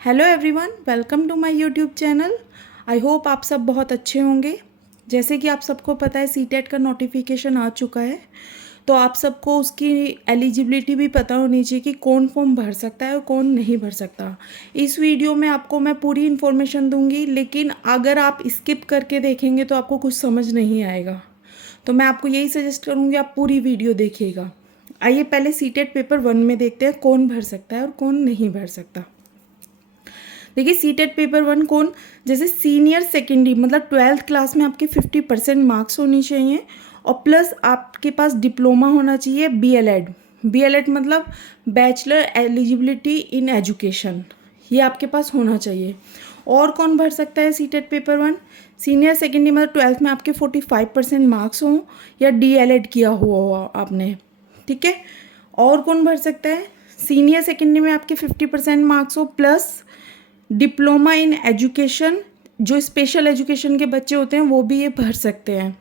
Hello everyone, welcome to my YouTube channel. I hope आप सब बहुत अच्छे होंगे। जैसे कि आप सबको पता है सीटेट का नोटिफिकेशन आ चुका है, तो आप सबको उसकी एलिजिबिलिटी भी पता होनी चाहिए कि कौन फॉर्म भर सकता है और कौन नहीं भर सकता। इस वीडियो में आपको मैं पूरी इन्फॉर्मेशन दूंगी, लेकिन अगर आप स्किप करके देखेंगे तो आपको कुछ समझ नहीं आएगा। तो मैं आपको यही सजेस्ट करूँगी आप पूरी वीडियो देखिएगा। आइए पहले सीटेट पेपर 1 में देखते हैं कौन भर सकता है और कौन नहीं भर सकता। देखिए सीटेट पेपर 1 कौन, जैसे सीनियर सेकेंडरी मतलब 12th क्लास में आपके 50% मार्क्स होनी चाहिए और प्लस आपके पास डिप्लोमा होना चाहिए बी एल एड मतलब बैचलर एलिजिबिलिटी इन एजुकेशन, ये आपके पास होना चाहिए। और कौन भर सकता है सीटेट पेपर 1? सीनियर सेकेंडरी मतलब 12th में आपके 45% मार्क्स हों या DL.ED किया हुआ हो आपने, ठीक है। और कौन भर सकता है? सीनियर सेकेंडरी में आपके 50% मार्क्स हो प्लस डिप्लोमा इन एजुकेशन, जो स्पेशल एजुकेशन के बच्चे होते हैं वो भी ये भर सकते हैं।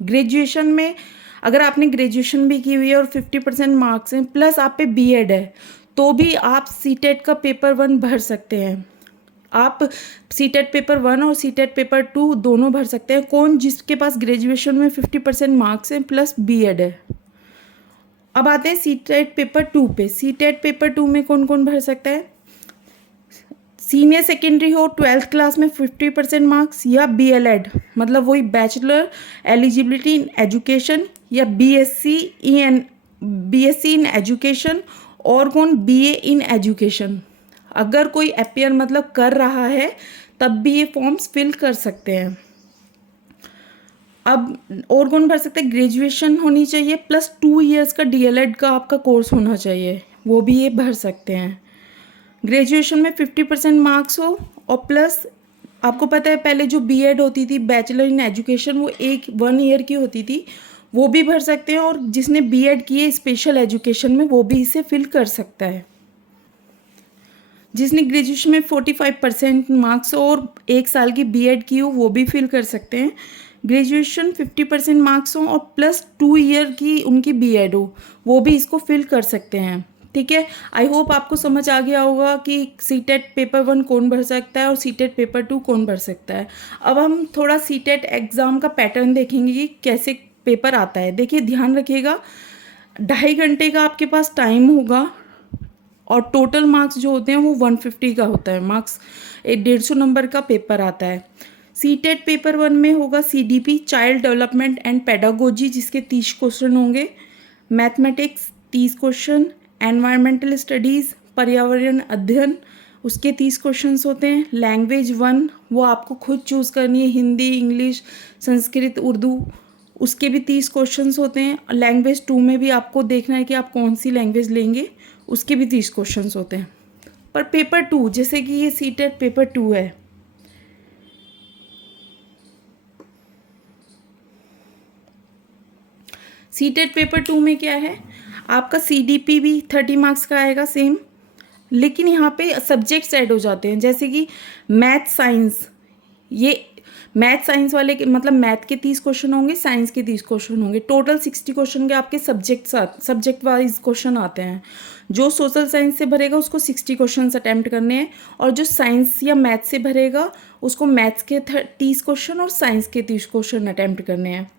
ग्रेजुएशन में अगर आपने ग्रेजुएशन भी की हुई है और 50% मार्क्स हैं प्लस आप पे B.Ed है तो भी आप सीटेट का पेपर 1 भर सकते हैं। आप सीटेट पेपर 1 और सीटेट पेपर 2 दोनों भर सकते हैं। कौन? जिसके पास ग्रेजुएशन में 50% मार्क्स हैं प्लस B.Ed है। अब आते हैं सीटेट पेपर 2 पे। सीटेट पेपर 2 में कौन कौन भर सकता है? सीनियर सेकेंडरी हो 12th क्लास में 50% मार्क्स या B.L.ED मतलब वही बैचलर एलिजिबिलिटी इन एजुकेशन या BSc इन एजुकेशन और कौन BA इन एजुकेशन। अगर कोई अपीयर मतलब कर रहा है तब भी ये फॉर्म्स फिल कर सकते हैं। अब और कौन भर सकते हैं? ग्रेजुएशन होनी चाहिए प्लस 2 years का DL.ED का आपका कोर्स होना चाहिए, वो भी ये भर सकते हैं। ग्रेजुएशन में 50% मार्क्स हो और प्लस आपको पता है पहले जो B.Ed होती थी बैचलर इन एजुकेशन वो 1 year की होती थी, वो भी भर सकते हैं। और जिसने B.Ed की है स्पेशल एजुकेशन में वो भी इसे फिल कर सकता है। जिसने ग्रेजुएशन में 45% मार्क्स हो और 1 साल की B.Ed की हो वो भी फिल कर सकते हैं। ग्रेजुएशन 50% मार्क्स हो और प्लस 2 year की उनकी B.Ed हो वो भी इसको फिल कर सकते हैं, ठीक है। आई होप आपको समझ आ गया होगा कि सीटेट पेपर 1 कौन भर सकता है और सीटेट पेपर 2 कौन भर सकता है। अब हम थोड़ा सीटेट एग्ज़ाम का पैटर्न देखेंगे कि कैसे पेपर आता है। देखिए ध्यान रखिएगा, 2.5 घंटे का आपके पास टाइम होगा और टोटल मार्क्स जो होते हैं वो 150 का होता है मार्क्स। 150 नंबर का पेपर आता है। सीटेट पेपर 1 में होगा CDP child development and pedagogy जिसके 30 क्वेश्चन होंगे, मैथमेटिक्स 30 क्वेश्चन, एनवायरमेंटल स्टडीज़ पर्यावरण अध्ययन उसके 30 क्वेश्चंस होते हैं। लैंग्वेज 1 वो आपको खुद चूज़ करनी है, हिंदी इंग्लिश संस्कृत उर्दू, उसके भी 30 क्वेश्चंस होते हैं। लैंग्वेज 2 में भी आपको देखना है कि आप कौन सी लैंग्वेज लेंगे, उसके भी 30 क्वेश्चंस होते हैं। पर पेपर 2 जैसे कि ये सीटेट पेपर 2 है, सीटेट पेपर 2 में क्या है आपका CDP भी 30 मार्क्स का आएगा सेम, लेकिन यहाँ पे सब्जेक्ट्स ऐड हो जाते हैं जैसे कि मैथ साइंस। ये मैथ साइंस वाले के मतलब मैथ के 30 क्वेश्चन होंगे, साइंस के 30 क्वेश्चन होंगे, टोटल 60 क्वेश्चन के आपके सब्जेक्ट वाइज क्वेश्चन आते हैं। जो सोशल साइंस से भरेगा उसको 60 क्वेश्चन अटैम्प्ट करने हैं और जो साइंस या मैथ से भरेगा उसको मैथ्स के 30 क्वेश्चन और साइंस के 30 क्वेश्चन अटैम्प्ट करने हैं।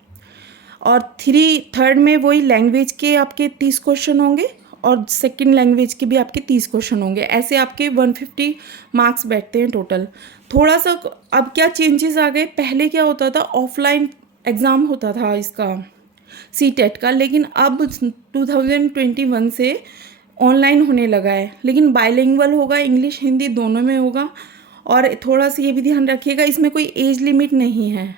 और थर्ड में वही लैंग्वेज के आपके 30 क्वेश्चन होंगे और सेकंड लैंग्वेज के भी आपके 30 क्वेश्चन होंगे। ऐसे आपके 150 मार्क्स बैठते हैं टोटल। थोड़ा सा अब क्या चेंजेस आ गए, पहले क्या होता था ऑफलाइन एग्ज़ाम होता था इसका सीटेट का, लेकिन अब 2021 से ऑनलाइन होने लगा है, लेकिन बाइलिंगुअल होगा, इंग्लिश हिंदी दोनों में होगा। और थोड़ा सा ये भी ध्यान रखिएगा इसमें कोई एज लिमिट नहीं है,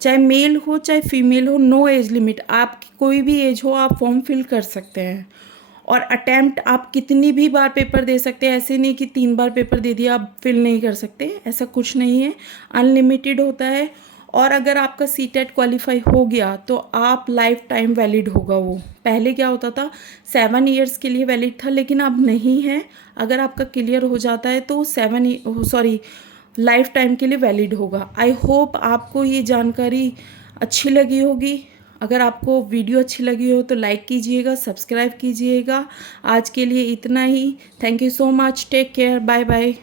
चाहे मेल हो चाहे फीमेल हो, नो एज लिमिट। आपकी कोई भी एज हो आप फॉर्म फिल कर सकते हैं। और अटैम्प्ट आप कितनी भी बार पेपर दे सकते हैं, ऐसे नहीं कि 3 बार पेपर दे दिया आप फिल नहीं कर सकते, ऐसा कुछ नहीं है, अनलिमिटेड होता है। और अगर आपका सीटेट क्वालिफाई हो गया तो आप लाइफ टाइम वैलिड होगा। वो पहले क्या होता था 7 years के लिए वैलिड था, लेकिन अब नहीं है। अगर आपका क्लियर हो जाता है तो लाइफ टाइम के लिए वैलिड होगा। आई होप आपको ये जानकारी अच्छी लगी होगी। अगर आपको वीडियो अच्छी लगी हो तो लाइक कीजिएगा, सब्सक्राइब कीजिएगा। आज के लिए इतना ही। Thank you so much, take care, bye bye.